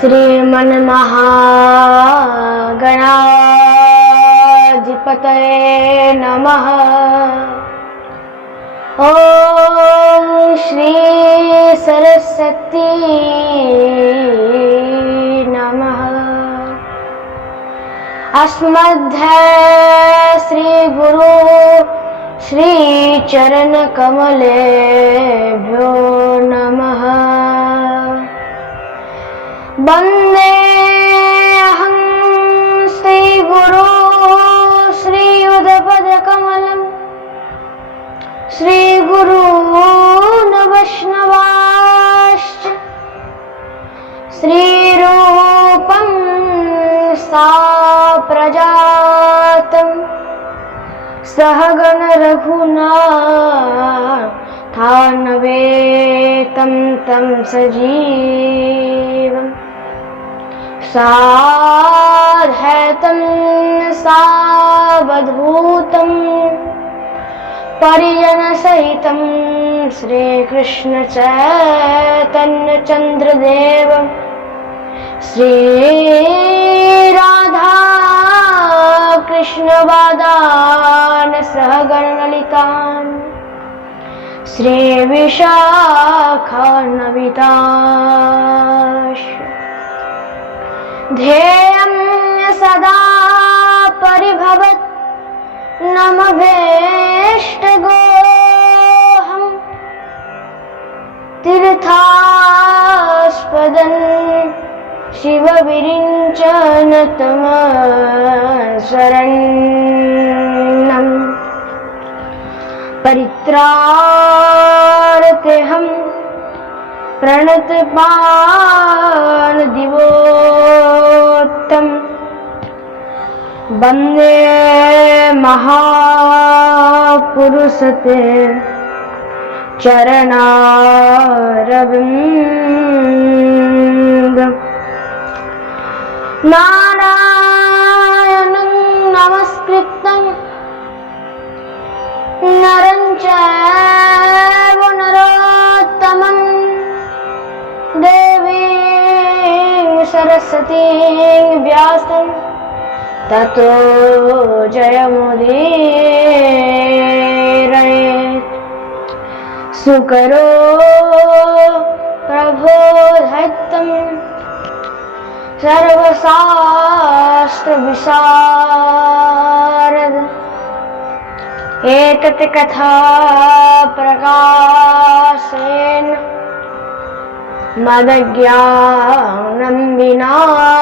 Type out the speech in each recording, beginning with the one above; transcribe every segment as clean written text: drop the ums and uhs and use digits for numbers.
श्रीमन्महागणाधिपतये नमः। ॐ श्री सरस्वती नमः। अस्मद्ध्याय श्री गुरु श्री चरण कमलेभ्यो नमः। वन्दे अहं श्री गुरु श्रीयुतपदकमलं श्री गुरून् वैष्णवांश्च श्रीरूपं साप्रजातं सहगण रघुनाथान्वितं तं सजीवम् साद्वैतं सावधूतं परिजनसहितं श्रीकृष्ण चैतन्य चन्द्रदेव श्रीराधा कृष्ण वादान सहगणललितां श्रीविशाखान्वितांश्च ध्येयं सदा परिभवत् नमभीष्टगोऽहं तीर्थास्पदं शिवविरिञ्चनतमशरणं परित्राणतेऽहं प्रणतपाणदिवोत्तम वन्दे महापुरुषते चरणारविन्दं नारायणं नमस्कृतं नरं चैव नरोत्तमं देवीं सरस्वतीं व्यासं ततो जयमुदीरयेत्। सुकरो प्रबोधयतं सर्वशास्त्रविशारद एतत् कथा प्रकाशेन मदज्ञानं विनाशाय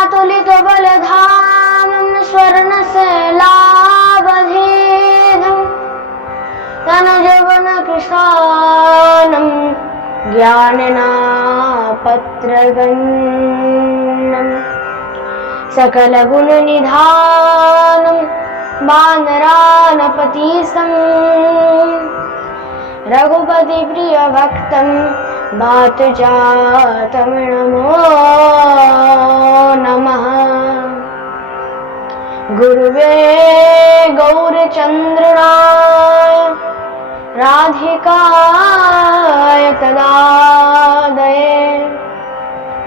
अतुलितबलधामं स्वर्णशैलावधेयं तनजवनकृशानं ज्ञाननापत्रगण्यं सकलगुणनिधानं वानरानपतीशं रघुपतिप्रियभक्तं वातजातं नमो नमः। गुरुवे गौरचन्द्राय राधिकाय तदादये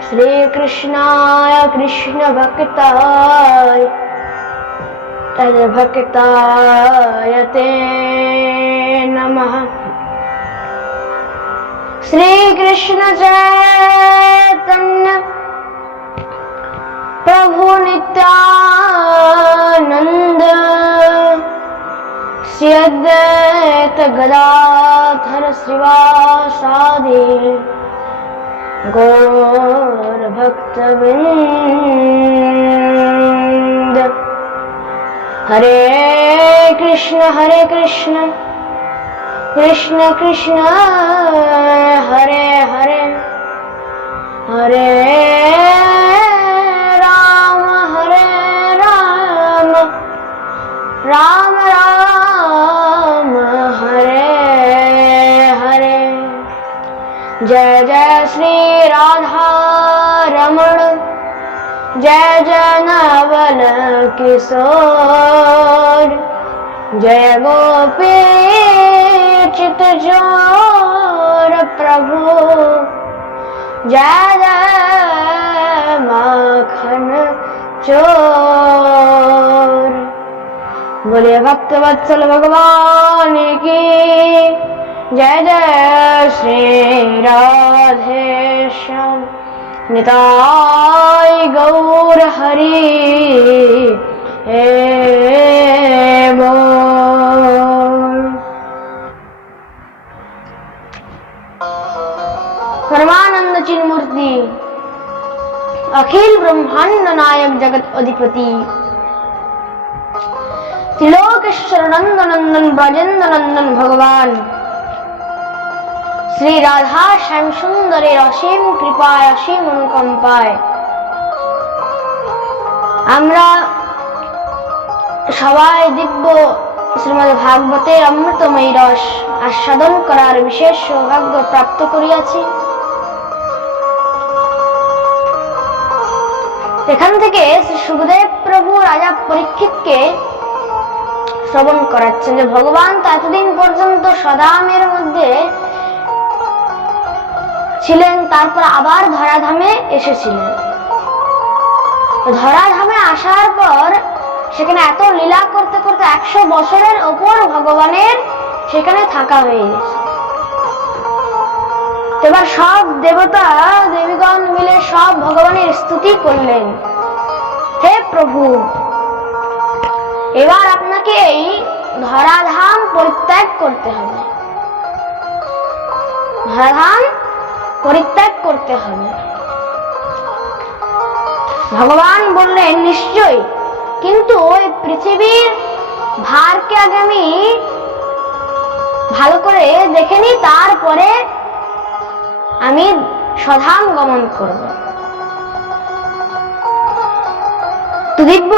श्रीकृष्णाय कृष्णभक्ताय तद्भक्ताय ते नमः। श्रीकृष्ण चैतन्य प्रभु नित्यानंद श्री अद्वैत गदाधर श्रीवासादि गौर भक्तवृंद। हरे कृष्ण कृष्ण कृष्ण हरे हरे हरे राम राम राम हरे हरे। जय जय श्री राधा रमण जय जय नवल किशोर जय गोपी चित जोर जय जय माखन चोर। बोलिए भक्तवत्सल भगवान की जय जय श्री राधे श्याम निताय गौर हरि हे बोल। परमानंद चिन्मूर्ति अखिल ब्रह्मांड नायक जगत अधिपति त्रिलोकेश्वर नंदन नंदन ब्रजेंद्र नंदन भगवान श्री राधा श्याम सुंदरेर असीम कृपाय असीम अनुकंपाय আমরা সবাই দিব্য শ্রীমদ্ ভাগবতের অমৃতময় রস আস্বাদন করার বিশেষ সৌভাগ্য প্রাপ্ত করিয়াছি। এখান থেকে শ্রী সুখদেব প্রভু রাজা পরীক্ষিতকে শ্রবণ করাচ্ছেন যে ভগবান তো এতদিন পর্যন্ত সদামের মধ্যে ছিলেন, তারপর আবার ধরাধামে এসেছিলেন। ধরাধামে আসার পর সেখানে এত লীলা করতে করতে 100 বছরের ওপর ভগবানের সেখানে থাকা হয়ে গেছে। এবার সব দেবতা দেবীগণ মিলে সব ভগবানের স্তুতি করলেন, হে প্রভু এবার আপনাকে এই ধরাধাম পরিত্যাগ করতে হবে, ধরাধাম পরিত্যাগ করতে হবে। ভগবান বললেন নিশ্চয়ই, কিন্তু ওই পৃথিবীর ভারকে আগে আমি ভালো করে দেখে নি, তারপরে আমি স্বধাম গমন করব। দিব্য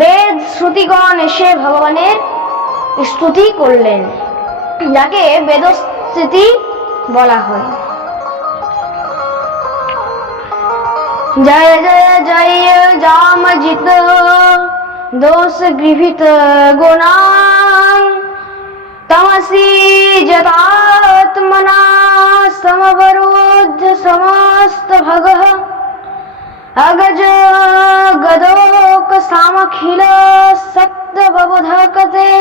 বেদ শ্রুতিগণ এসে ভগবানের স্তুতি করলেন, যাকে বেদস্তুতি বলা হয়। जय जय जय जामजित दोष गृहीत गुणां तमसी जतात्मना समवरोध समस्त भगः अगज गदोक सामखिल सत्य बबुधकते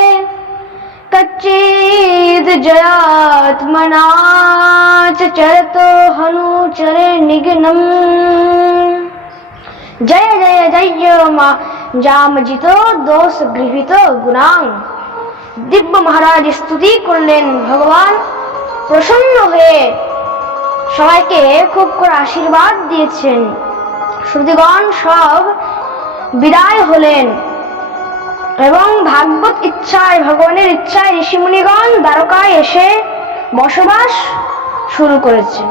कच्चिद जयात्मना चरतो हनुचरे निघ्नम्। जय जय जय जामजित दोष गृहीत गुणां। দিব্য মহারাজ স্তুতি করলেন, ভগবান প্রসন্ন হয়ে সবাইকে খুব করে আশীর্বাদ দিয়েছেন। শ্রুতিগণ সব বিদায় হলেন এবং ভাগবত ইচ্ছায় ভগবানের ইচ্ছায় ঋষিমুনিগণ দ্বারকায় এসে বসবাস শুরু করেছেন।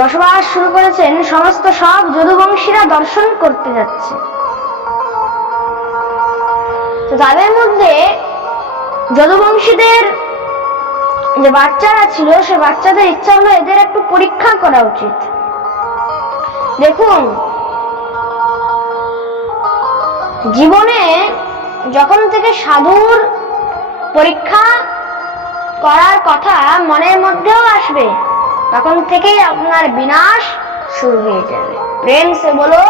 বসবাস শুরু করেছেন, সমস্ত সব যদুবংশীরা দর্শন করতে যাচ্ছে। তো তাদের মধ্যে যদুবংশীদের যে বাচ্চারা ছিল, সে বাচ্চাদের ইচ্ছা হলো এদের একটু পরীক্ষা করা উচিত। দেখুন, জীবনে যখন থেকে সাধুর পরীক্ষা করার কথা মনের মধ্যেও আসবে, তখন থেকেই আপনার বিনাশ শুরু হয়ে যাবে। প্রেম সে বলো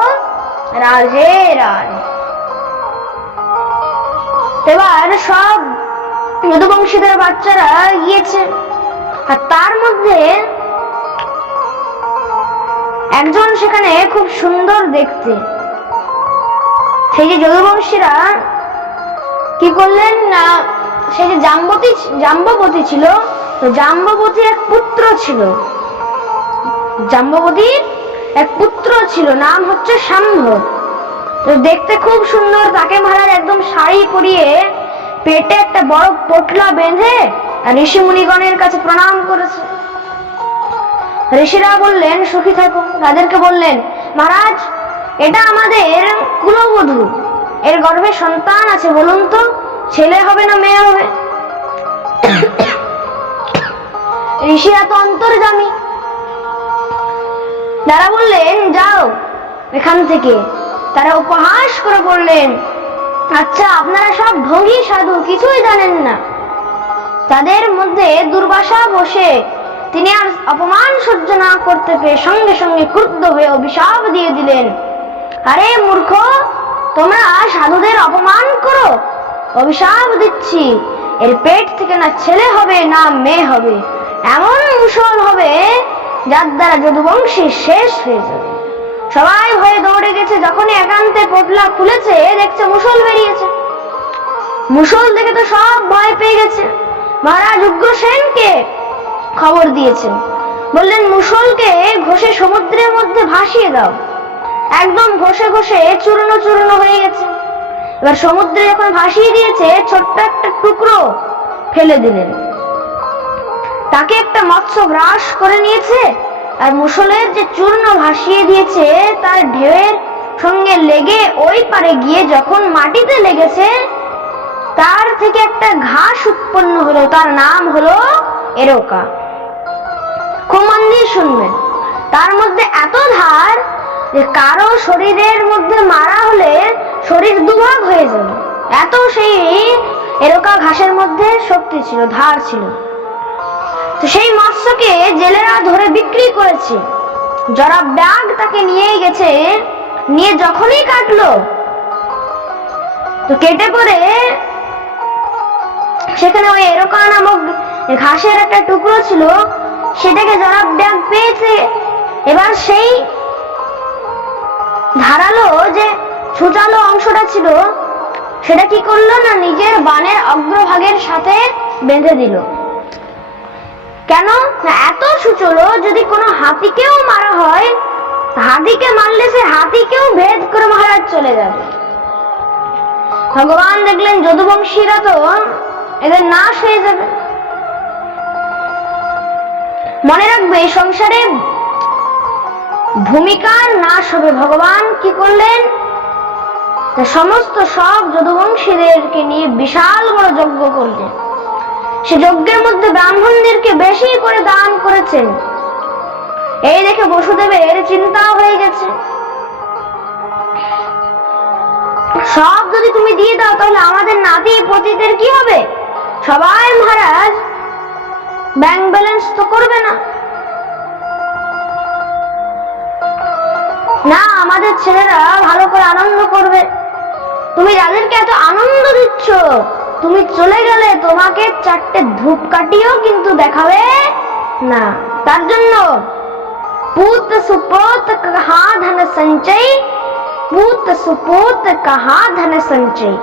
রাধে রাধে। এবার সব যদুবংশীদের বাচ্চারা গিয়েছে, আর তার মধ্যে একজন সেখানে খুব সুন্দর দেখতে। সেই যে যদুবংশীরা কি করলেন না, সেই যে জাম্ববতী ছিল, তো জাম্ববতীর এক পুত্র ছিল, জাম্ববতীর এক পুত্র ছিল, নাম হচ্ছে শাম্ভ। দেখতে খুব সুন্দর, তাকে মহারাজ একদম শাড়ি পরিয়ে পেটে একটা বড় পোটলা বেঁধে ঋষি মুনিগণের কাছে প্রণাম করেছে। ঋষিরা বললেন সুখী থাকো। তাদেরকে বললেন, মহারাজ এটা আমাদের কুলবধূ, এর গর্ভে সন্তান আছে, বলুন তো ছেলে হবে না মেয়ে হবে? ঋষিরা তো অন্তর্যামী, তারা বললেন যাও এখান থেকে। তারা উপহাস করে বললেন, আচ্ছা আপনারা সব ঢোঙ্গী সাধু, কিছুই জানেন না। তাদের মধ্যে দুর্বাসা বসে তিনি আর অপমান সহ্য না করতে পেরে সঙ্গে সঙ্গে ক্রুদ্ধ হয়ে অভিশাপ দিয়ে দিলেন, আরে মূর্খ, তোমরা সাধুদের অপমান করো, অভিশাপ দিচ্ছি, এর পেট থেকে না ছেলে হবে না মেয়ে হবে, এমন মুষল হবে যার দ্বারা যদুবংশী শেষ হয়ে যাবে। সবাই ভয়ে দৌড়ে গেছে। যখনই একান্তে পোটলা খুলেছে দেখছে মুষল বেরিয়েছে। মুষল দেখে তো সব ভয় পেয়ে গেছে। মহারাজ উগ্রসেনকে খবর দিয়েছেন, বললেন মুষলকে ঘষে সমুদ্রের মধ্যে ভাসিয়ে দাও। একদম ঘষে ঘষে চূর্ণ চূর্ণ হয়ে গেছে। এবার সমুদ্রে যখন ভাসিয়ে দিয়েছে, ছোট্ট একটা টুকরো ফেলে দিলেন। তাকে একটা মৎস্য গ্রাস করে নিয়েছে, আর মুষলের যে চূর্ণ ভাসিয়ে দিয়েছে তার ঢেউয়ের সঙ্গে লেগে ওই পারে গিয়ে যখন মাটিতে লেগেছে, তার থেকে একটা ঘাস উৎপন্ন হলো, তার নাম হলো এরোকা। খুব মন দিয়ে শুনবেন, তার মধ্যে এত ধার যে কারো শরীরের মধ্যে মারা হলে শরীর দুভাগ হয়ে যাবে, এত সেই এরোকা ঘাসের মধ্যে শক্তি ছিল, ধার ছিল। তো সেই মৎস্যকে জেলেরা ধরে বিক্রি করেছে। যারা ব্যাগ তাকে নিয়ে গেছে, নিয়ে যখনই কাটলো, তো কেটে পরে সেখানে ওই এরোকা নামক ঘাসের একটা টুকরো ছিল, সেটাকে যারা ব্যাগ পেয়েছে, এবার সেই ধারালো যে ছুটালো অংশটা ছিল, সেটা কি করলো না নিজের বানের অগ্রভাগের সাথে বেঁধে দিল। কেন? এত সুচলো, যদি কোনো হাতিকেও মারা হয়, হাতিকে মারলে সে হাতিকেও ভেদ করে মহারাজ চলে যাবে। ভগবান দেখলেন যদুবংশীরা তো এদের নাশ হয়ে যাবে। মনে রাখবে, এই সংসারে ভূমিকার নাশ হবে। ভগবান কি করলেন? সমস্ত সব যদুবংশীদেরকে নিয়ে বিশাল বড় যজ্ঞ করলেন। সে যজ্ঞের মধ্যে ব্রাহ্মণদেরকে বেশি করে দান করেছেন। এই দেখে বসুদেবের চিন্তা হয়ে গেছে, সব যদি তুমি দিয়ে দাও তাহলে আমাদের নাতি পতিদের কি হবে? সবাই মহারাজ ব্যাংক ব্যালেন্স তো করবে না, না আমাদের ছেলেরা ভালো করে আনন্দ করবে। তুমি যাদেরকে এত আনন্দ দিচ্ছ, তুমি চলে গেলে তোমাকে চারটে ধূপকাঠিও কিন্তু দেখাবে না। তার জন্য পুত সুপুত কাহা ধন সঞ্চয়, পুত সুপুত কাহা ধন সঞ্চয়।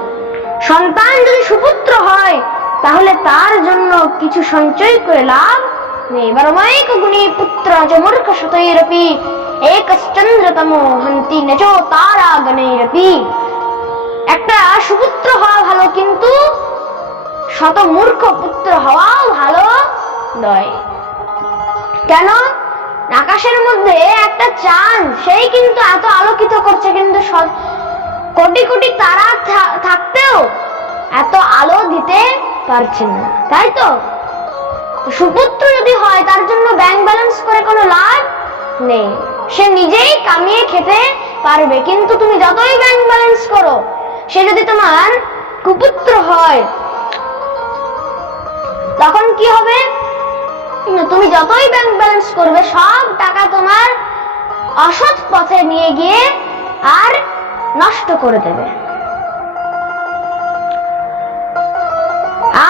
সন্তান যদি সুপুত্র হয় তাহলে তার জন্য কিছু সঞ্চয় করে লাভ নেই। বরমাইক গুণী পুত্র মূর্খ শতৈরপি একশ্চন্দ্রতমো হন্তি নচো তারা গণৈরপি। একটা সুপুত্র হওয়া ভালো, কিন্তু শত মূর্খ পুত্র হওয়াও ভালো নয়। কেন? আকাশের মধ্যে একটা চাঁদ, সেই কিন্তু এত আলোকিত করছে, কিন্তু কোটি কোটি তারা থাকতেও এত আলো দিতে পারছে না, তাই তো? সুপুত্র যদি হয় তার জন্য ব্যাংক ব্যালেন্স করে কোনো লাভ নেই, সে নিজেই কামিয়ে খেতে পারবে। কিন্তু তুমি যতই ব্যাংক ব্যালেন্স করো, সে যদি তোমার কুপুত্র হয় তখন কি হবে? তুমি যতই ব্যাংক ব্যালেন্স করবে, সব টাকা তোমার অসৎ পথে নিয়ে গিয়ে আর নষ্ট করে দেবে।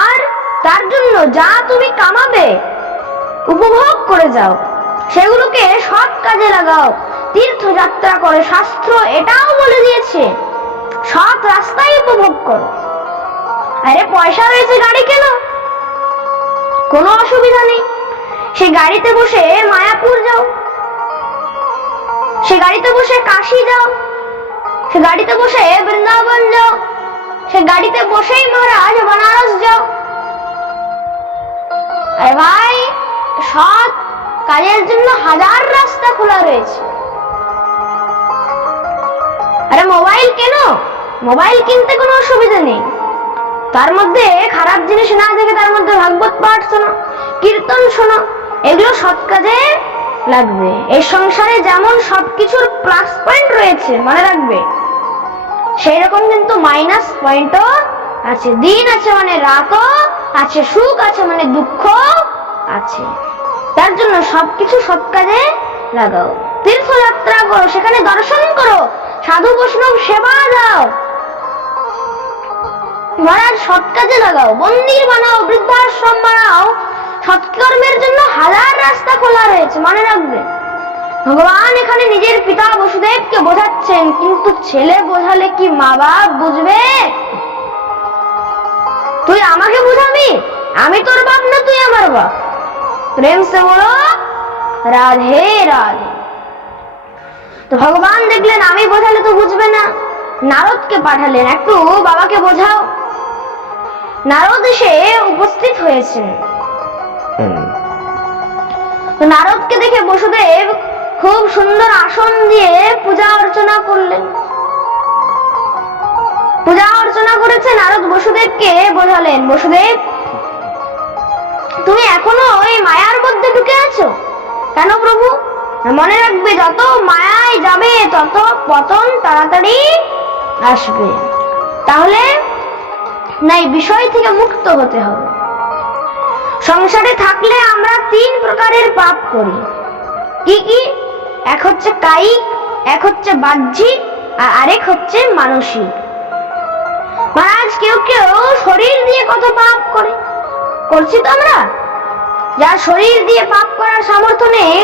আর তার জন্য যা তুমি কামাবে উপভোগ করে যাও, সেগুলোকে সৎ কাজে লাগাও, তীর্থযাত্রা করে। শাস্ত্র এটাও বলে দিয়েছে সৎ রাস্তায় উপভোগ করো। আরে পয়সা রয়েছে, গাড়ি কেন, কোনো অসুবিধা নেই। সে গাড়িতে বসে মায়াপুর যাও, সে গাড়িতে বসে কাশী যাও, সে গাড়িতে বসে বৃন্দাবন যাও, সে গাড়িতে বসেই মহারাজ बनारस যাও। আরে ভাই, সৎ কাজের জন্য হাজার রাস্তা খোলা রয়েছে। আরে মোবাইল কেন? মোবাইল কিনতে কোনো অসুবিধা নেই, তার মধ্যে খারাপ জিনিস না দেখে তার মধ্যে ভাগবত পাঠ শোনো, কীর্তন শোনো, এগুলো সৎ কাজে লাগবে। এই সংসারে যেমন সবকিছুর প্লাস পয়েন্ট রয়েছে মনে রাখবে, সেই রকম কিন্তু মাইনাস পয়েন্টও আছে। দিন আছে মানে রাতও আছে, সুখ আছে মানে দুঃখ আছে। তার জন্য সবকিছু সৎ কাজে লাগাও। তীর্থযাত্রা করো, সেখানে দর্শন করো, সাধু বৈষ্ণব সেবা দাও, মহারাজ সৎ কাজে লাগাও, মন্দির বানাও, বৃদ্ধাশ্রম বানাও। সৎকর্মের জন্য হাজার রাস্তা খোলা রয়েছে, মনে রাখবে। ভগবান এখানে নিজের পিতা বসুদেবকে বোঝাচ্ছেন, কিন্তু ছেলে বোঝালে কি মা বাপ বুঝবে? তুই আমাকে বুঝাবি, আমি তোর বাপ না তুই আমার বাপ। প্রেম সে বলো রাধে রাধে। তো ভগবান দেখলেন আমি বোঝালে তো বুঝবে না, নারদকে পাঠালেন, একটু বাবাকে বোঝাও। নারদ এসে উপস্থিত হয়েছেন। তো নারদকে দেখে বসুদেব খুব সুন্দর আসন দিয়ে পূজা অর্চনা করলেন। পূজা অর্চনা করেছে, নারদ বসুদেবকে বোঝালেন, বসুদেব তুমি এখনো ওই মায়ার মধ্যে ঢুকে আছো কেন প্রভু? মনে রাখবে যত মায়ায় যাবে তত পতন তাড়াতাড়ি আসবে। তাহলে না এই বিষয় থেকে মুক্ত হতে হবে। সংসারে থাকলে আমরা তিন প্রকারের পাপ করি। কি কি? এক হচ্ছে কায়িক, এক হচ্ছে বাহ্যিক, আর আরেক হচ্ছে মানসিক। মহারাজ কেউ কেউ শরীর দিয়ে কত পাপ করে, করছি তো আমরা। যার শরীর দিয়ে পাপ করার সামর্থ্য নেই,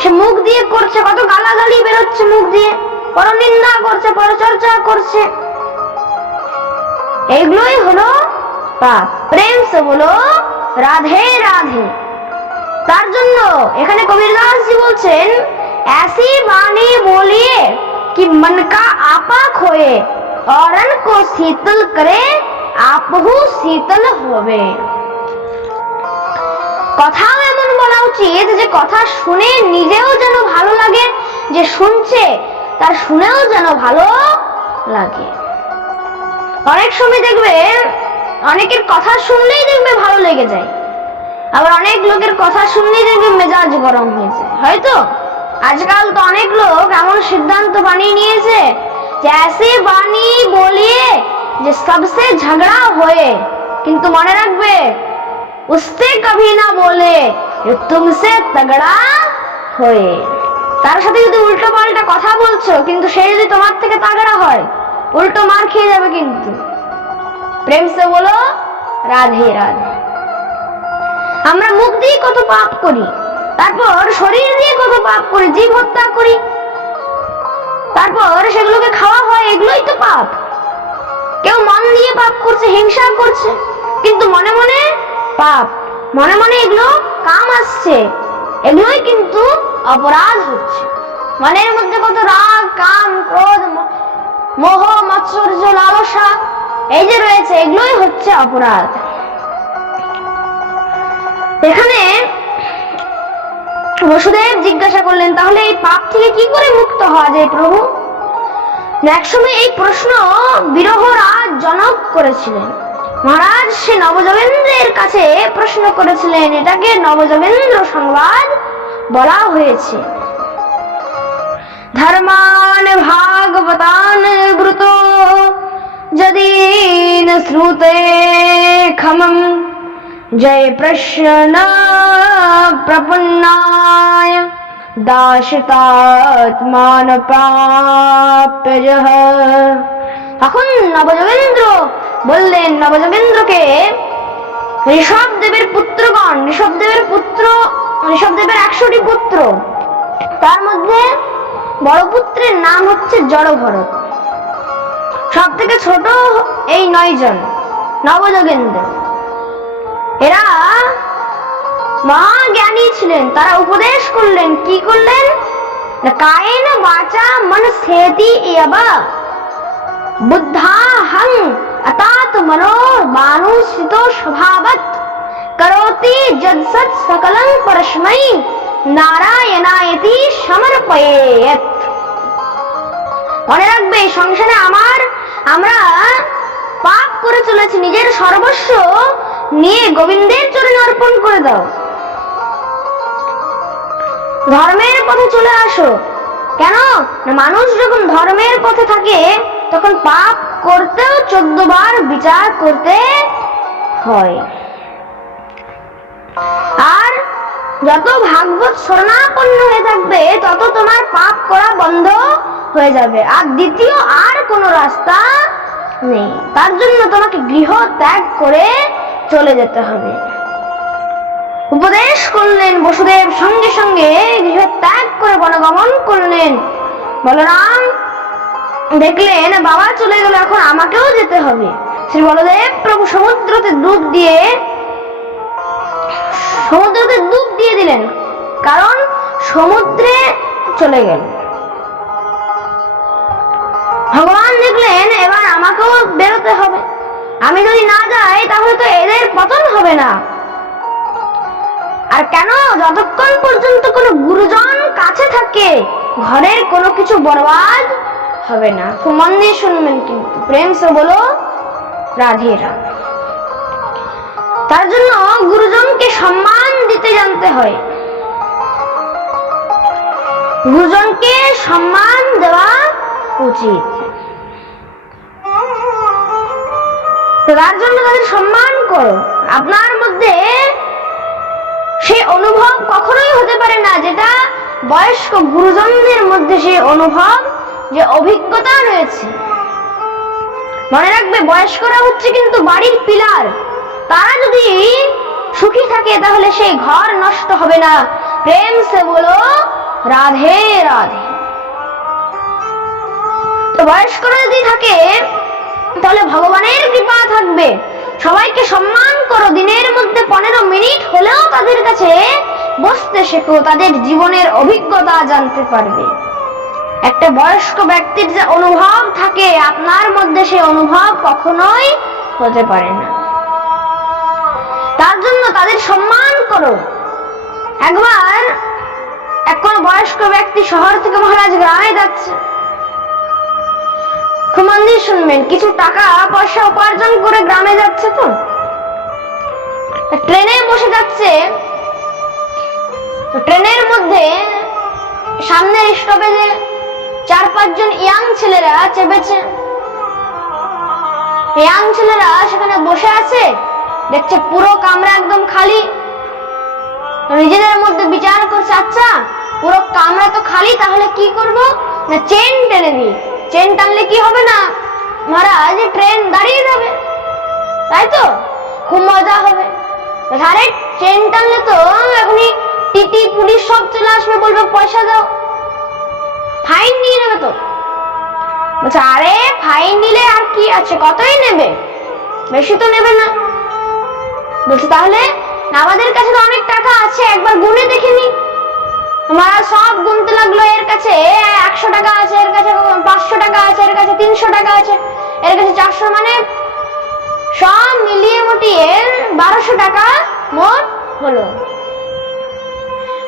সে মুখ দিয়ে করছে, কত গালাগালি বেরোচ্ছে মুখ দিয়ে, পরনিন্দা করছে, পরচর্চা করছে, এগুলোই হলো পাপ। প্রেম সে বলো রাধে রাধে। তার জন্য এখানে কবীরদাস জি বলছেন, ऐसी वाणी बोलिए कि मन का आपा खोए औरन को शीतल करे आपहु शीतल होवे। কথাও এমন বলা উচিত যে কথা শুনে নিজেও যেন ভালো লাগে, যে শুনছে তার শুনেও যেন ভালো লাগে। অনেক সময় দেখবে অনেকের কথা শুনলেই দেখবে ভালো লেগে যায়, আবার অনেক লোকের কথা শুনলেই দেখবে মেজাজ গরম হয়ে যায়। হয়তো আজকাল তো অনেক লোক এমন সিদ্ধান্ত বানিয়ে নিয়েছে যে ऐसी वाणी बोलिए যে सबसे झगड़ा होए, কিন্তু মনে রাখবে उससे कभी ना बोले যে तुमसे तगड़ा होए। তার সাথে যদি উল্টো পাল্টা কথা বলছো, কিন্তু সে যদি তোমার থেকে তাগড়া হয়, উল্টো মার খেয়ে যাবে কিন্তু। প্রেম সে বলো রাধে রাধে। আমরা মুখ দিয়ে কত পাপ করি, তারপর শরীর দিয়ে কত পাপ করি, জীব হত্যা করি, তারপর সেগুলোকে খাওয়া হয়, এগুলোই তো পাপ। কেউ মন দিয়ে পাপ করছে, হিংসা করছে, কিন্তু মনে মনে পাপ, মনে মনে এগুলো কাম আসছে, এগুলোই কিন্তু অপরাধ হচ্ছে। মনের মধ্যে কত রাগ, কাম, ক্রোধ, মোহ, মাৎসর্য, লালসা এই যে রয়েছে, এগুলোই হচ্ছে অপরাধ। এখানে বসুদেব জিজ্ঞাসা করলেন, তাহলে এই পাপ থেকে কি করে মুক্ত হওয়া যায় প্রভু? একসময় এই প্রশ্ন বিরহরাজ জনক করেছিলেন। মহারাজ সে নবযোগেন্দ্রের কাছে প্রশ্ন করেছিলেন, এটাকে নবযোগেন্দ্র সংবাদ বলা হয়েছে। ধর্মান ভাগবতান ব্রুত যদি ন শ্রুতে খমম জয় প্রশ্ন প্রপন্নায় দাসিতাত্মান প্রাপ্যজঃ। এখন নবযোগেন্দ্র বললেন, নবযোগেন্দ্রকে ঋষভদেবের পুত্রগণ, ঋষভদেবের 100টি পুত্র, তার মধ্যে বড় পুত্রের নাম হচ্ছে জড়ভরত, সব থেকে ছোট এই 9 জন নবযোগেন্দ্র। এরা মহাজ্ঞানী ছিলেন, তারা উপদেশ করলেন। কি করলেন? কায়েন বাচা মন সেতি ইয়াবা বুদ্ধাহং अतात मनो मानुषित स्वभावत करोति जद्सत सकलं परस्मै नारायणायति समर्पयेत्। মনে রাখবে সংসারে আমরা পাপ করে চলেছি, নিজের সর্বস্ব নিয়ে গোবিন্দের চরণে অর্পণ করে দাও, ধর্মের পথে চলে আসো। কেন না, মানুষ যখন ধর্মের পথে থাকে তখন পাপ করতেও 14 বার বিচার করতে হয়। আর যত ভাগবত শরণাপন্ন হয়ে থাকবে তত তোমার পাপ করা বন্ধ হয়ে যাবে, আর দ্বিতীয় আর কোনো রাস্তা নেই। তার জন্য তোমাকে গৃহ ত্যাগ করে চলে যেতে হবে। উপদেশ করলেন বসুদেব, সঙ্গে সঙ্গে গৃহ ত্যাগ করে বনগমন করলেন। বলরাম দেখলেন বাবা চলে গেল, এখন আমাকেও যেতে হবে। শ্রী বলদেব প্রভু সমুদ্রতে ডুব দিয়ে দিলেন, কারণ সমুদ্রে চলে গেল। ভগবান দেখলেন এবার আমাকেও বেরোতে হবে, আমি যদি না যাই তাহলে তো এদের পতন হবে না। আর কেন, যতক্ষণ পর্যন্ত কোনো গুরুজন কাছে থাকে ঘরের কোনো কিছু বরবাদ হবে না। খুব মন দিয়ে শুনবেন, কিন্তু প্রেম সে বলো রাধে রাধে। তার জন্য গুরুজনকে সম্মান দিতে জানতে হয়, গুরুজনকে সম্মান দেওয়া উচিত। তার জন্য তাদের সম্মান করো। আপনার মধ্যে সেই অনুভব কখনোই হতে পারে না যেটা বয়স্ক গুরুজনদের মধ্যে সেই অনুভব, যে অভিজ্ঞতা রয়েছে। মনে রাখবে, বয়স্করা হচ্ছে কিন্তু বাড়ির পিলার। তারা যদি সুখী থাকে তাহলে সেই ঘর নষ্ট হবে না। প্রেম সে বলো রাধে রাধে। তো বয়স্করা যদি থাকে তাহলে ভগবানের কৃপা থাকবে। সবাইকে সম্মান করো, দিনের মধ্যে 15 মিনিট হলেও তাদের কাছে বসতে শেখো, তাদের জীবনের অভিজ্ঞতা জানতে পারবে। একটা বয়স্ক ব্যক্তির যে অনুভব থাকে আপনার মধ্যে সেই অনুভব কখনোই হতে পারে না। তার জন্য তাদের সম্মান করো। একবার কোন বয়স্ক ব্যক্তি শহর থেকে মহারাজ গ্রামে যাচ্ছে, খুব মন দিয়ে শুনবেন, কিছু টাকা পয়সা উপার্জন করে গ্রামে যাচ্ছে। তো ট্রেনে বসে যাচ্ছে, ট্রেনের মধ্যে সামনের স্টপেজে 4-5 জন ইয়াং ছেলেরা চেপেছে। ইয়াং ছেলেরা সেখানে বসে আছে, দেখছে পুরো কামরা একদম খালি। নিজেদের মধ্যে বিচার করছে, আচ্ছা পুরো কামরা তো খালি, তাহলে কি করব না, চেন টেনে দিই। চেন টানলে কি হবে না মহারাজ, ট্রেন দাঁড়িয়ে যাবে, তাই তো খুব মজা হবে। আরে চেন টানলে তো এখনই টিটি পুলিশ সব চলে আসবে, বলবে পয়সা দাও, ফাইন নিয়ে নেবে। তো বলছে আরে ফাইন নিলে আর কি আছে, কতই নেবে, বেশি তো নেবে না। বলছে তাহলে আমাদের কাছে তো অনেক টাকা আছে, একবার গুনে দেখে নি। মহারাজ সব গুনতে লাগলো, এর কাছে 100 টাকা আছে, এর কাছে 500 টাকা আছে, এর কাছে 300 টাকা আছে, এর কাছে 400, মানে সব মিলিয়ে মোটিয়ে 1200 টাকা মোট হলো।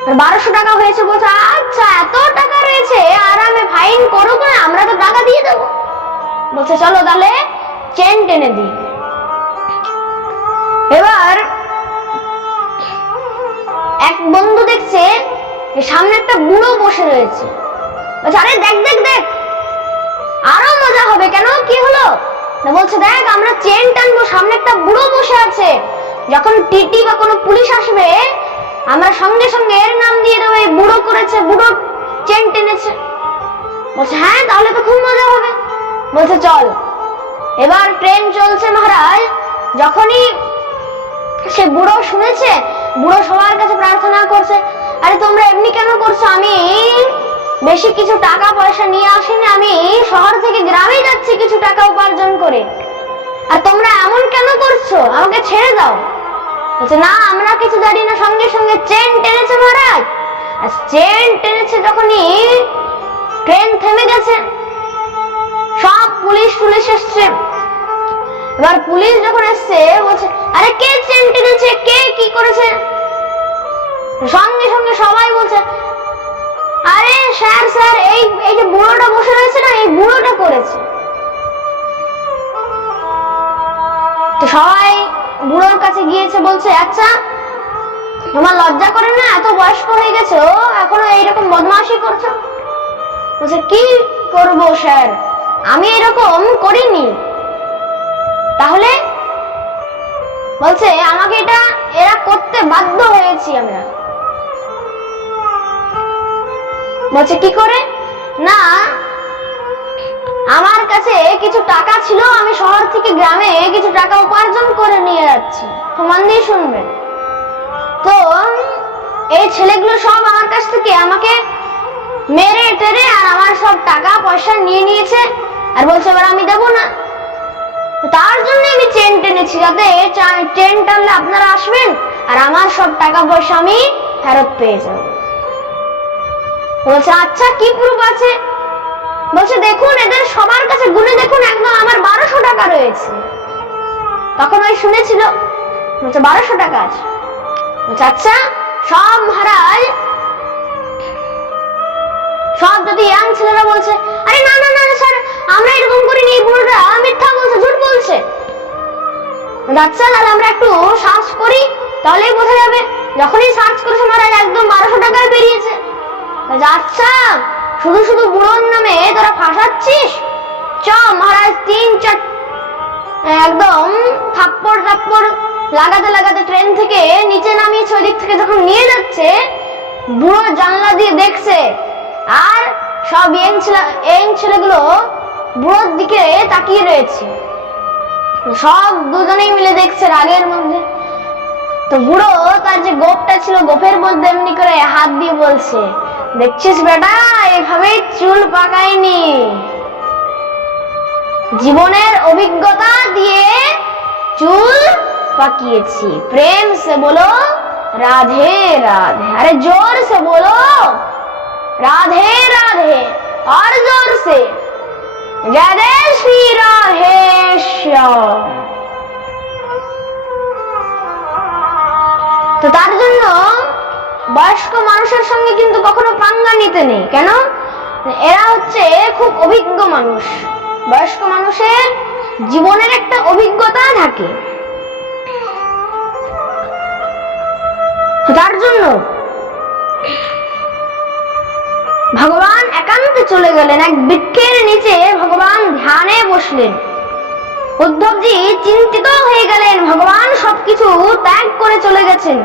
1200 টাকা হয়েছে। বলছে আচ্ছা এত টাকা রয়েছে, আরামে ফাইন করুক না, আমরা তো টাকা দিয়ে দেবো। বলছে চলো তাহলে চেন টেনে দিই। এবার এক বন্ধু দেখছে সামনে একটা বুড়ো বসে রয়েছে। বলছে আরে দেখ দেখ দেখ, আরো মজা হবে। কেন, কি হলো? বলছে দেখ আমরা চেন টানবো, সামনে একটা বুড়ো বসে আছে, যখন টিটি বা কোনো পুলিশ আসবে আমরা সঙ্গে সঙ্গে এর নাম দিয়ে দেবো, এই বুড়ো করেছে, বুড়ো চেন টেনেছে। বলছে হ্যাঁ তাহলে তো খুব মজা হবে। বলছে চল। এবার ট্রেন চলছে মহারাজ, যখনই সে বুড়ো শুনেছে, বুড়ো সবার কাছে প্রার্থনা করছে, আরে তোমরা এমনি কেন করছো, আমি বেশি কিছু টাকা পয়সা নিয়ে আসিনি, আমি শহর থেকে গ্রামে যাচ্ছি কিছু টাকা উপার্জন করে, আর তোমরা এমন কেন করছো, আমাকে ছেড়ে দাও। বলছে না আমরা কিছু জানি না। সঙ্গে সঙ্গে চেন টেনেছে মহারাজ, আর চেন টেনেছে যখনই ট্রেন থেমে গেছে, সব পুলিশ এসছে। এবার পুলিশ যখন এসছে বলছে আরে কে চেন টেনেছে, কে কি করেছে? সঙ্গে সঙ্গে সবাই বলছে আরে স্যার স্যার এই যে বুড়োটা বসে রয়েছে না, এই বুড়োটা করেছে। তো সবাই বুড়োর কাছে গিয়েছে, বলছে আচ্ছা তোমার লজ্জা করে না, এত বয়স্ক হয়ে গেছে ও এখনো এইরকম বদমাশি করছো? বলছে কি করবো স্যার, আমি এরকম করিনি। তাহলে বলছে আমাকে এরা করতে বাধ্য হয়েছি আমরা। বলছে কি করে? না, আমার কাছে কিছু টাকা ছিল, আমি শহর থেকে গ্রামে কিছু টাকা উপার্জন করে নিয়ে যাচ্ছি, প্রমাণ দিয়ে শুনবেন। তো এই ছেলেগুলো সব আমার কাছ থেকে আমাকে মেরে টেরে আর আমার সব টাকা পয়সা নিয়ে নিয়েছে, আর বলছে এবার আমি দেবো না। তার জন্য আমি চেন টেনেছি, যাতে চেন টানলে আপনারা আসবেন আর আমার সব টাকা পয়সা আমি ফেরত পেয়ে যাব। বলছে আচ্ছা কি প্রুফ আছে? বলছে দেখুন, এদের সবার কাছে গুনে দেখুন, একদম আমার 1200 টাকা রয়েছে। তখন ওই শুনেছিল, বলছে 1200 টাকা আছে। বলছে আচ্ছা সব মহারাজ, সব যদি ইয়াং ছেলেরা বলছে আরে না না না স্যার আমরা এরকম করিনি, বুড়োটা মিথ্যা বলছে, ঝুট বলছে। আচ্ছা তাহলে আমরা একটু সার্চ করি, তাহলেই বোঝা যাবে। যখনই সার্চ করেছে মহারাজ একদম 1200 টাকায় বেরিয়েছে। আচ্ছা শুধু শুধু বুড়োর নামে তোরা ফাঁসাচ্ছিস, চ মহারাজ 3-4 একদম থাপ্পড় থাপ্পড় লাগাতে লাগাতে ট্রেন থেকে নিচে নামিয়েছে। ওই দিক থেকে যখন নিয়ে যাচ্ছে, বুড়ো জানলা দিয়ে দেখছে, আর সব ইয়ং ছেলেগুলো বুড়োর দিকে তাকিয়ে রয়েছে। সব দুজনেই মিলে দেখছে রাগের মধ্যে। তো বুড়ো তার যে গোপটা ছিল, গোপের মধ্যে এমনি করে হাত দিয়ে বলছে, দেখছিস বেটা, এভাবে চুল পাকাইনি, জীবনের অভিজ্ঞতা দিয়ে চুল পাকিয়েছি। প্রেম সে বলো রাধে রাধে, আরে जोर से बोलो राधे राधे, और जोर से जय श्री राधेश्याम। তো তার জন্য বয়স্ক মানুষের সঙ্গে কিন্তু কখনো পাঙ্গা নিতে নেই। কেন? এরা হচ্ছে খুব অভিজ্ঞ মানুষ। বয়স্ক মানুষের জীবনের একটা অভিজ্ঞতা থাকে। তার জন্য ভগবান একান্তে চলে গেলেন, এক বৃক্ষের নিচে ভগবান ধ্যানে বসলেন। উদ্ধবজি চিন্তিত হয়ে গেলেন, ভগবান সবকিছু ত্যাগ করে চলে গেছেন,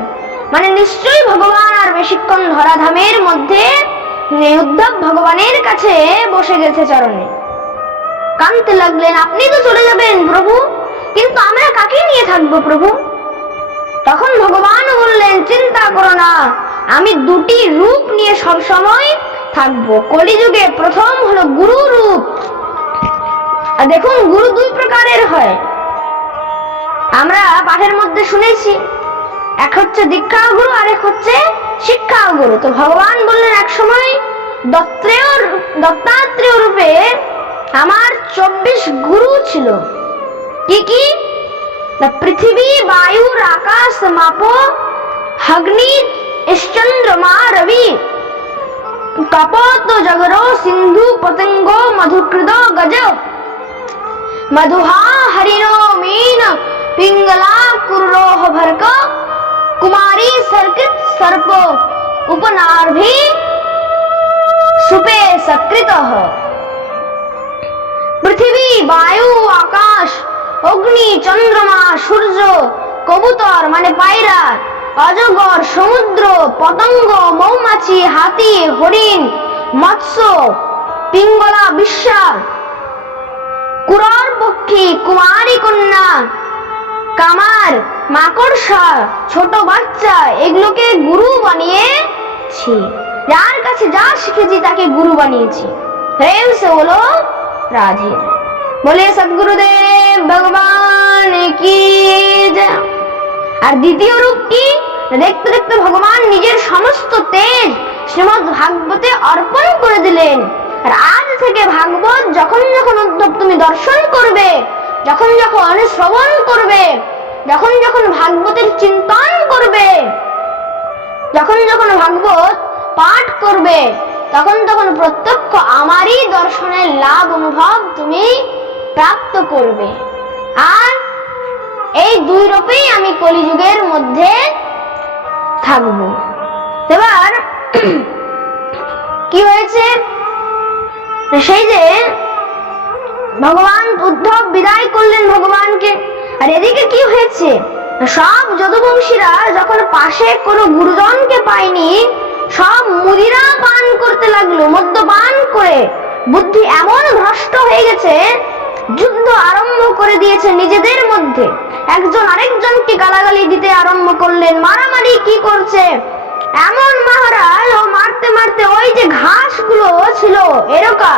মানে নিশ্চয়ই ভগবান আর বেশিক্ষণ ধরাধামের মধ্যে। উদ্ধব ভগবানের কাছে বসে গেছে চরণে, কাঁদতে লাগলেন, আপনি তো চলে যাবেন প্রভু, কিন্তু আমরা কাকে নিয়ে থাকবো প্রভু? তখন ভগবান বললেন, চিন্তা করো না, আমি দুটি রূপ নিয়ে সব সময় থাকবো। কলিযুগে প্রথম হলো গুরু রূপ। আর দেখুন, গুরু দুই প্রকারের হয়, আমরা পাঠের মধ্যে শুনেছি। এক হচ্ছে দীক্ষা গুরু, আর এক হচ্ছে শিক্ষা গুরু। তো ভগবান বললেন, এক সময় দত্তাত্রেয় রূপে আমার 24 গুরু ছিল। কি কি? পৃথিবী, বায়ু, আকাশ, মাপো, অগ্নি, চন্দ্रमा, রবি, কপোত, জগরো, সিন্ধু, পতঙ্গ, মধুকৃত, গজ, মধুহা, হরিণো, मीन, पिंगला, कुरोह, भर्क, कुमारी, सर्कित, सर्प, उपनार्भी, सुपे, सकृत। पृथ्वी, वायु, आकाश, অগ্নি, চন্দ্রমা, সূর্য, কবুতর মানে পায়রা, অজগর, সমুদ্র, পতঙ্গ, মৌমাছি, হাতি, হরিণ, মৎস্য, পিঙ্গলা, বিশ্বা, কুরর পক্ষী, কুমারী কন্যা, কামার, মাকড়সা, ছোট বাচ্চা, এগুলোকে গুরু বানিয়েছি। যার কাছে যা শিখেছি তাকে গুরু বানিয়েছি। প্রেম সে বলো রাধে। বলে সদ্গুরুদেব ভগবান কি জয়। আর দ্বিতীয় রূপ কি? দেখতে দেখতে ভগবান নিজের সমস্ত তেজ শ্রীমদ্ ভাগবতে অর্পণ করে দিলেন। আর আজ থেকে ভাগবত যখন যখন উদ্ধব তুমি দর্শন করবে, যখন যখন শ্রবণ করবে, যখন যখন ভাগবতের চিন্তন করবে, যখন যখন ভাগবত পাঠ করবে, তখন তখন প্রত্যক্ষ আমারই দর্শনের লাভ অনুভব তুমি প্রাপ্ত করবে। আর এই দুই রূপেই আমি কলিযুগের মধ্যে থাকব। এবার কি হয়েছে? সেই যে ভগবান উদ্ধব বিদায় করলেন ভগবানকে, আর এদিকে কি হয়েছে? সব যদুবংশীরা যখন পাশে কোনো গুরুজনকে পায়নি, সব মুদিরা পান করতে লাগলো। মদ্যপান করে বুদ্ধি এমন ভ্রষ্ট হয়ে গেছে, যুদ্ধ আরম্ভ করে দিয়েছে নিজেদের মধ্যে। একজন আরেকজনকে গালাগালি দিতে আরম্ভ করলেন, মারামারি কি করছে। এমন মহারাজ ও মারতে মারতে ওই যে ঘাসগুলো ছিল এরকা,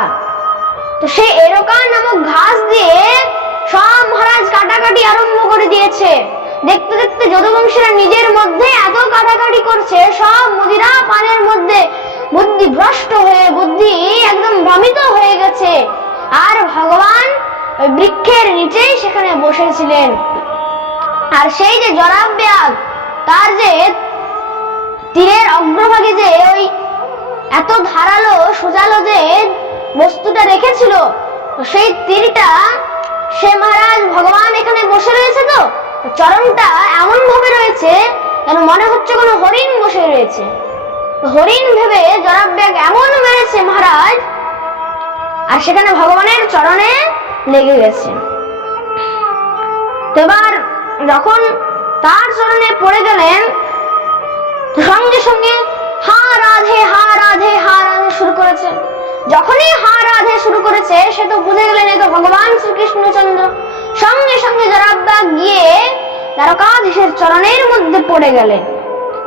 তো সেই এরকা নামক ঘাস দিয়ে সব মহারাজ কাটাকাটি আরম্ভ করে দিয়েছে। দেখতে দেখতে যদুবংশীরা নিজের মধ্যে এত কাটাকাটি করছে, সব মুদিরা পানের মধ্যে বুদ্ধি ভ্রষ্ট হয়ে বুদ্ধি একদম ভ্রমিত হয়ে গেছে। আর ভগবান ওই বৃক্ষের নিচেই সেখানে বসেছিলেন। আর সেই যে জরাব্যাগ, তার যে তীরের অগ্রভাগে যে ওই এত ধারালো সোজালো যে বস্তুটা রেখেছিল, সেই তীরটা সে মহারাজ ভগবান এখানে বসে রয়েছে, তো চরণটা এমন ভাবে রয়েছে যেন মনে হচ্ছে কোনো হরিণ বসে রয়েছে। হরিণ ভেবে জরাব্যাগ এমন মেরেছে মহারাজ, আর সেখানে ভগবানের চরণে লেগে গেছে। এবার যখন তার চরণে পড়ে গেলেন, সঙ্গে সঙ্গে হা রাধে হা রাধে হা রাধে শুরু করেছে। যখনই হা রাধে শুরু করেছে, সে তো বুঝে গেলেন এ তো ভগবান শ্রীকৃষ্ণচন্দ্র। সঙ্গে সঙ্গে জরাব্যাগ গিয়ে দ্বারকাধীশের চরণের মধ্যে পড়ে গেলেন।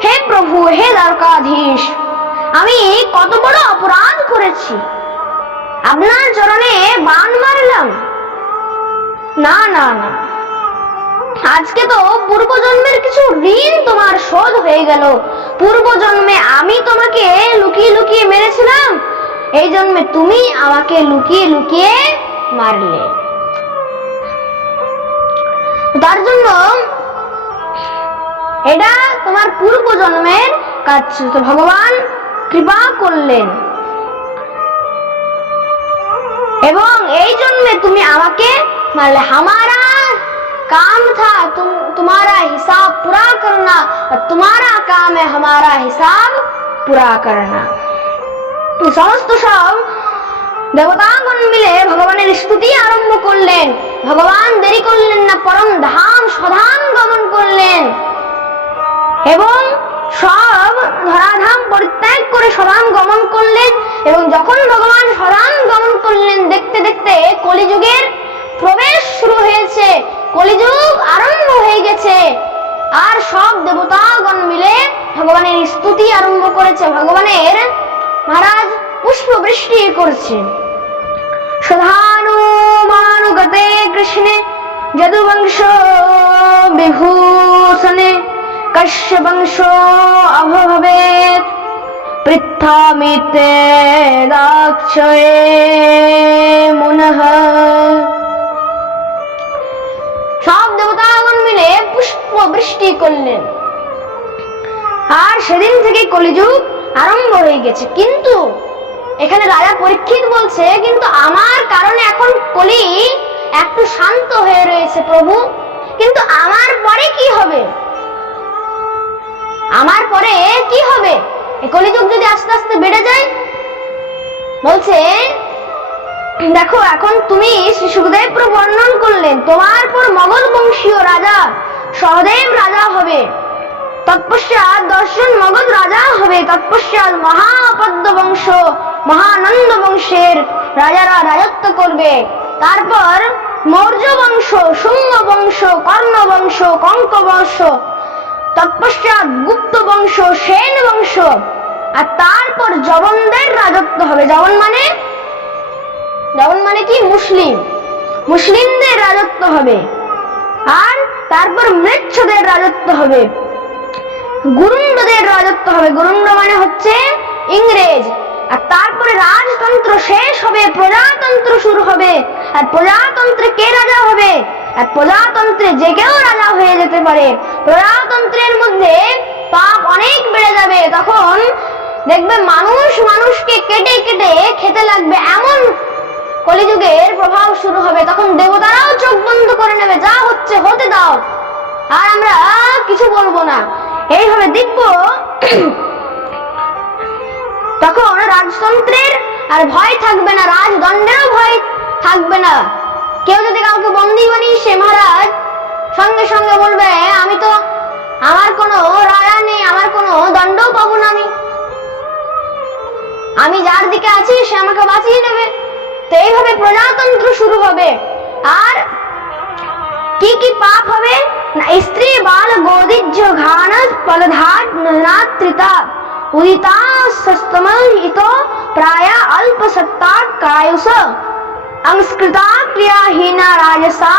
হে প্রভু, হে দ্বারকাধীশ, আমি কত বড় অপরাধ করেছি, আপনার চরণে বাণ মারলাম। না না না, আজকে তো পূর্বজন্মের কিছু ঋণ তোমার শোধ হয়ে গেল। পূর্বজন্মে আমি তোমাকে লুকিয়ে লুকিয়ে মেরেছিলাম, এই জন্মে তুমি আমাকে লুকিয়ে লুকিয়ে মারলে। তার জন্য এটা তোমার পূর্বজন্মের কাজ ছিল, তো ভগবান কৃপা করলেন এবং এই জন্মে তুমি আমাকে মারলে। हमारा काम था तुम्हारा हिसाब पूरा करना, और तुम्हारा काम है हमारा हिसाब पूरा करना। সমস্ত সব দেবতাগণ মিলে ভগবানের স্তুতি আরম্ভ করলেন। ভগবান দেরি করলেন না, পরম ধাম সধাম গমন করলেন এবং সব ধরাধাম পরিত্যাগ করে সধাম গমন করলেন। এবং যখন ভগবান সধাম গমন করলেন, দেখতে দেখতে কলিযুগের প্রবেশ শুরু হয়েছে, কলিযুগ আরম্ভ হয়ে গেছে। আর সব দেবতাগণ মিলে ভগবানের স্তুতি আরম্ভ করেছে, ভগবানের মহারাজ পুষ্প বৃষ্টি করছেন। সধানু মানুগতে কৃষ্ণে যদুবংশ বিভূষণে কশ্য বংশ অভবেত পৃথামিতে দাক্ষয়ে মুনঃ। সব দেবতাগণ মিলে পুষ্প বৃষ্টি করলেন, আর সেদিন থেকে কলিযুগ আরম্ভ হয়ে গেছে। কিন্তু এখানে রাজা পরীক্ষিত বলছে, কিন্তু আমার কারণে এখন কলি একটু শান্ত হয়ে রয়েছে প্রভু, কিন্তু আমার পরে কি হবে? আমার পরে কি হবে? এই কলিযুগ যদি আস্তে আস্তে বেড়ে যায়। বলছে দেখো, এখন তুমি শ্রী সুখদেব প্রভু বর্ণন করলেন, তোমার পর মগধ বংশীয় রাজা সহদেব রাজা হবে, তৎপশ্চাৎ দর্শন মগধ রাজা হবে, তৎপশ্চাৎ মহাপদ্ম বংশ মহানন্দ বংশের রাজারা রাজত্ব করবে, তারপর মৌর্য বংশ, শুঙ্গ বংশ, কর্ণ বংশ, কঙ্ক বংশ, তৎপশ্চাৎ গুপ্ত বংশ, সেন বংশ, আর তারপর যবনদের রাজত্ব হবে। যবন মানে কি? মুসলিম, মুসলিমদের রাজত্ব হবে। আর তারপর মৃচ্ছদের রাজত্ব হবে, গুরুন্ডদের রাজত্ব হবে। গুরুন্ড মানে হচ্ছে ইংরেজ। আর তারপরে রাজতন্ত্র শেষ হবে, প্রজাতন্ত্র শুরু হবে। আর প্রজাতন্ত্রে কে রাজা হবে? আর প্রজাতন্ত্রে যে কেউ রাজা হয়ে যেতে পারে। প্রজাতন্ত্রের মধ্যে পাপ অনেক বেড়ে যাবে, তখন দেখবে মানুষ মানুষকে কেটে কেটে খেতে লাগবে, এমন কলিযুগের প্রভাব শুরু হবে। তখন দেবতারাও চোখ বন্ধ করে নেবে, যা হচ্ছে হতে দাও, আর আমরা কিছু বলবো না, এইভাবে দেখব। তখন রাজতন্ত্রের আর ভয় থাকবে না, রাজদণ্ডেরও ভয় থাকবে না। কেউ যদি কাউকে বন্দী বানিয়ে, সে মহারাজ সঙ্গে সঙ্গে বলবে, আমি তো, আমার কোনো রাজা নেই, আমার কোনো দণ্ডও পাবো না আমি। হবে। আর কি কি পাপ হবে না, স্ত্রী বাল গোদিজ্য ঘান পলধাত নাত্রিতা উদিতা সস্তমল ইতো প্রায় অল্প সত্তাৎ কায়ুষ अंस्कृता क्रियाहीना राजसा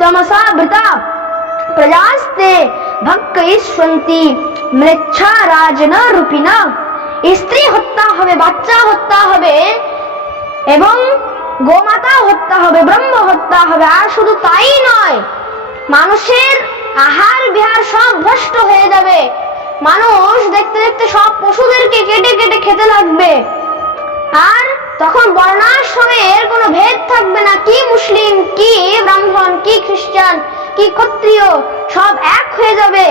तमसा वृता प्रजास्ते भक्कयिष्वन्ति मृच्छा राजन रूपिना। স্ত্রী হত্যা হবে, বাচ্চা হত্যা হবে এবং গোমাতা হত্যা হবে, ব্রহ্ম হত্যা হবে। আর শুধু তাই নয়, মানুষের আহার বিহার সব ভ্রষ্ট হয়ে যাবে। মানুষ দেখতে দেখতে সব পশুদেরকে কেটে কেটে খেতে লাগবে। আর তখন বর্ণাশ্রমের কোনো ভেদ থাকবে না, কি মুসলিম, কি ব্রাহ্মণ, কি খ্রিস্টান, কি ক্ষত্রিয়, সব এক হয়ে যাবে।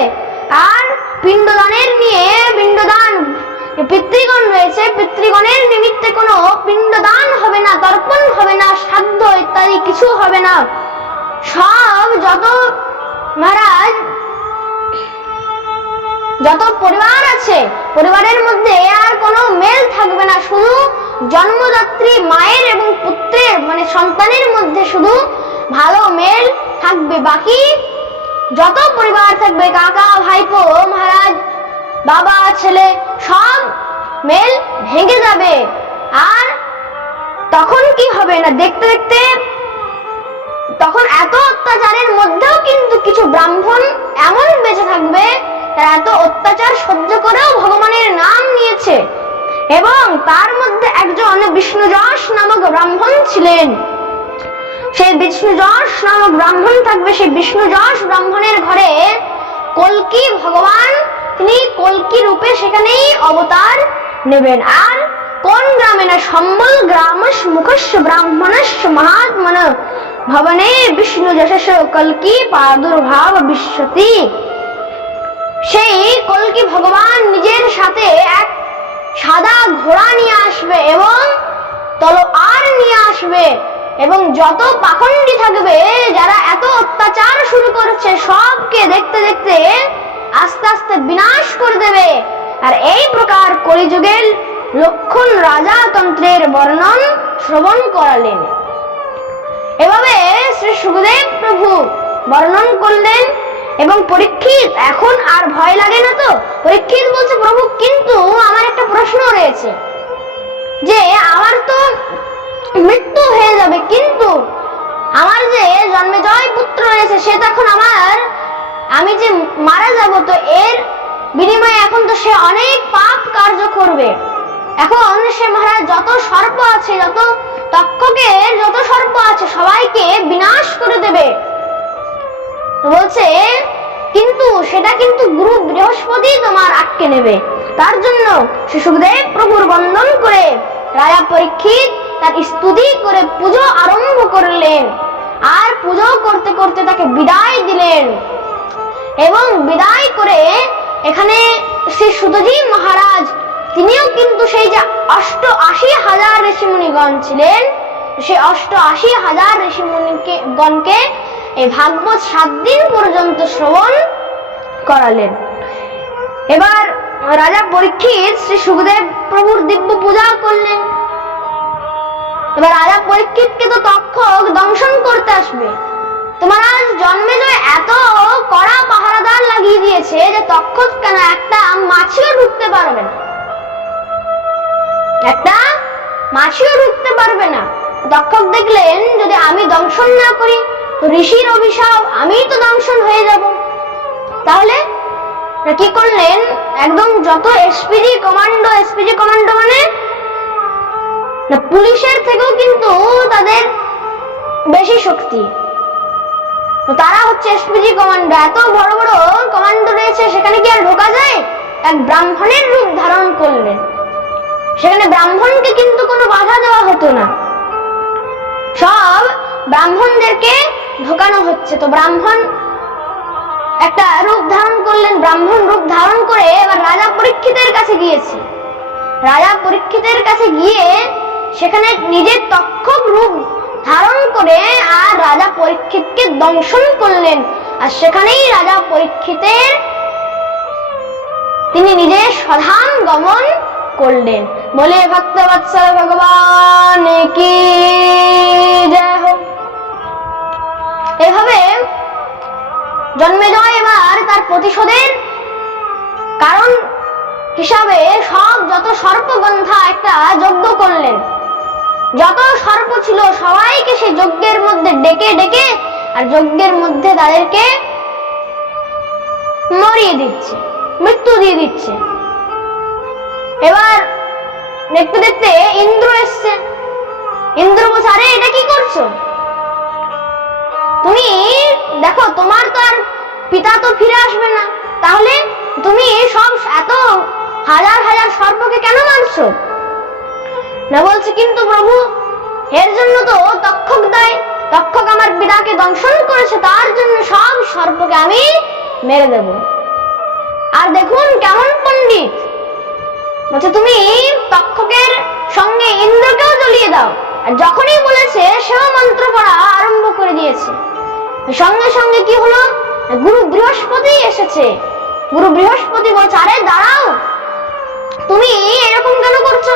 আর পিণ্ডদানের নিয়ে, পিণ্ডদান পিতৃগণ রয়েছে, পিতৃগণের নিমিত্তে কোনো পিণ্ডদান হবে না, তর্পণ হবে না, শ্রাদ্ধ ইত্যাদি কিছু হবে না। সব মহারাজ যত পরিবার আছে, পরিবারের মধ্যে আর কোনো মেল থাকবে না, শুধু জন্মদাত্রী মায়ের এবং পুত্রের মানে সন্তানের মধ্যে শুধু ভালো মেল থাকবে। বাকি যত পরিবার থাকবে, কাকা ভাইপো মহারাজ, বাবা ছেলে, সব মেল ভেঙে যাবে। আর তখন কি হবে না, দেখতে দেখতে তখন এত অত্যাচারের মধ্যেও কিন্তু কিছু ব্রাহ্মণ এমন বেঁচে থাকবে, তারা এত অত্যাচার সহ্য করেও ভগবানের নাম নিয়েছে। এবং তার মধ্যে একজন বিষ্ণুযশ নামক ব্রাহ্মণ ছিলেন। সেই বিষ্ণুযশ নামক ব্রাহ্মণ থাকবে, সেই বিষ্ণুযশ ব্রাহ্মণের ঘরে কল্কি ভগবান, তিনি কল্কি রূপে সেখানেই অবতার নেবেন। আর কোন গ্রামে না, সম্বল গ্রামস মুখস্য ব্রাহ্মণস্য মহাত্মন ভবনে বিষ্ণু যশস কল্কি প্রাদুর্ভাব বিশ্বতি। সেই কল্কি ভগবান নিজের সাথে এক সাদা ঘোড়া নিয়ে আসবে এবং তলোয়ার নিয়ে আসবে, এবং যত পাখণ্ডী থাকবে, যারা এত অত্যাচার শুরু করেছে, সবকে দেখতে দেখতে আস্তে আস্তে বিনাশ করে দেবে। আর এই প্রকার কলিযুগের লক্ষণ রাজাতন্ত্রের বর্ণন শ্রবণ করালেন। এভাবে শ্রী সুখদেব প্রভু বর্ণন করলেন। এবং পরীক্ষিত এখন আর ভয় লাগে না তো? পরীক্ষিত বলছে, প্রভু কিন্তু আমার একটা প্রশ্ন রয়েছে, যে আমার তো মৃত্যু হয়ে যাবে, কিন্তু আমার যে জন্মেজয় পুত্র রয়েছে, সে তো এখন আমি যে মারা যাব, তো এর বিনিময়ে এখন তো সে অনেক পাপ কার্য করবে। এখন সে মহারাজ যত সর্প আছে, যত তক্ষকের যত সর্প আছে, সবাইকে বিনাশ করে দেবে। বলছে কিন্তু সেটা কিন্তু গুরু বৃহস্পতি তোমার আটকে নেবে। তার জন্য শ্রী সুখদেব প্রভুর বন্দন করে রাজা পরীক্ষিত তার স্তুতি করে পুজো আরম্ভ করলেন। আর পুজো করতে করতে তাকে বিদায় দিলেন। এবং বিদায় করে এখানে শ্রী সুতজি মহারাজ, তিনিও কিন্তু সেই যে ৮৮,০০০ ঋষিমুনিগণ ছিলেন, সেই ৮৮,০০০ ঋষিমুনিগণকে এই ভাগবত ৭ দিন পর্যন্ত শ্রবণ করালেন। এবার রাজা পরীক্ষিত শ্রী সুখদেব প্রভুর দিব্য পূজা করলেন। এবার রাজা পরীক্ষিতকে তো তক্ষক দংশন করতে আসবে। তোমার আজ জন্মেজয় এত কড়া পাহারাদার লাগিয়ে দিয়েছে যে তক্ষক কেন একটা মাছিও ঢুকতে পারবে না, একটা মাছিও ঢুকতে পারবে না। তক্ষক দেখলেন, যদি আমি দংশন না করি তো ঋষির অভিশাপ, আমি তো দংশন হয়ে যাব। তাহলে কি করলেন, একদম যত এসপিজি কমান্ডো মানে পুলিশের থেকেও কিন্তু তাদের বেশি শক্তি, তো তারা হচ্ছে এসপিজি কমান্ডো। এত বড় বড় কমান্ডো রয়েছে, সেখানে কি আর ঢোকা যায়? এক ব্রাহ্মণের রূপ ধারণ করলেন। সেখানে ব্রাহ্মণকে কিন্তু কোনো বাধা দেওয়া হতো না, সব ব্রাহ্মণদেরকে ঢোকানো হচ্ছে। তো ব্রাহ্মণ একটা রূপ ধারণ করলেন, ব্রাহ্মণ রূপ ধারণ করে এবার রাজা পরীক্ষিতের কাছে গিয়েছে। রাজা পরীক্ষিতের কাছে গিয়ে সেখানে নিজের তক্ষক রূপ ধারণ করে আর রাজা পরীক্ষিতকে দংশন করলেন। আর সেখানেই রাজা পরীক্ষিতের তিনি নিজে স্বধাম গমন করলেন। বলে ভক্তবৎসল ভগবান কি জয় হোক। এভাবে জন্মেজয় এবার তার প্রতিশোধের কারণ হিসাবে যত সর্পগন্ধা একটা যজ্ঞ করলেন। যত সর্প ছিল সবাইকে সে যজ্ঞের মধ্যে ডেকে ডেকে আর যজ্ঞের মধ্যে তাদেরকে মরিয়ে দিচ্ছে, মৃত্যু দিয়ে দিচ্ছে। এবার দেখতে দেখতে ইন্দ্র এসছে। ইন্দ্র বলছে, আরে এটা কি করছো তুমি? দেখো তোমার তো আর পিতা তো ফিরে আসবে না, তাহলে তুমি সব এত হাজার হাজার সর্পকে কেন মারছো? না বলছে, কিন্তু প্রভু এর জন্য তো তক্ষক দায়ী। তক্ষক আমার পিতাকে দংশন করেছে, তার জন্য সব সর্পকে আমি মেরে দেব। আর দেখুন কেমন পণ্ডিত, বলছে তুমি তক্ষকের সঙ্গে ইন্দ্রকেও জ্বলিয়ে দাও। আর যখনই বলেছে সেও মন্ত্র পড়া আরম্ভ করে দিয়েছে। সঙ্গে সঙ্গে কি হলো, গুরু বৃহস্পতি এসেছে। গুরু বৃহস্পতি বলছে, আরে দাঁড়াও, তুমি এরকম কেন করছো?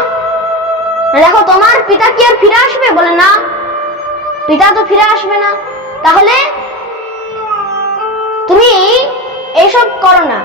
দেখো তোমার পিতা কি আর ফিরে আসবে? বলে, না, পিতা তো ফিরে আসবে না। তাহলে তুমি এইসব করো না।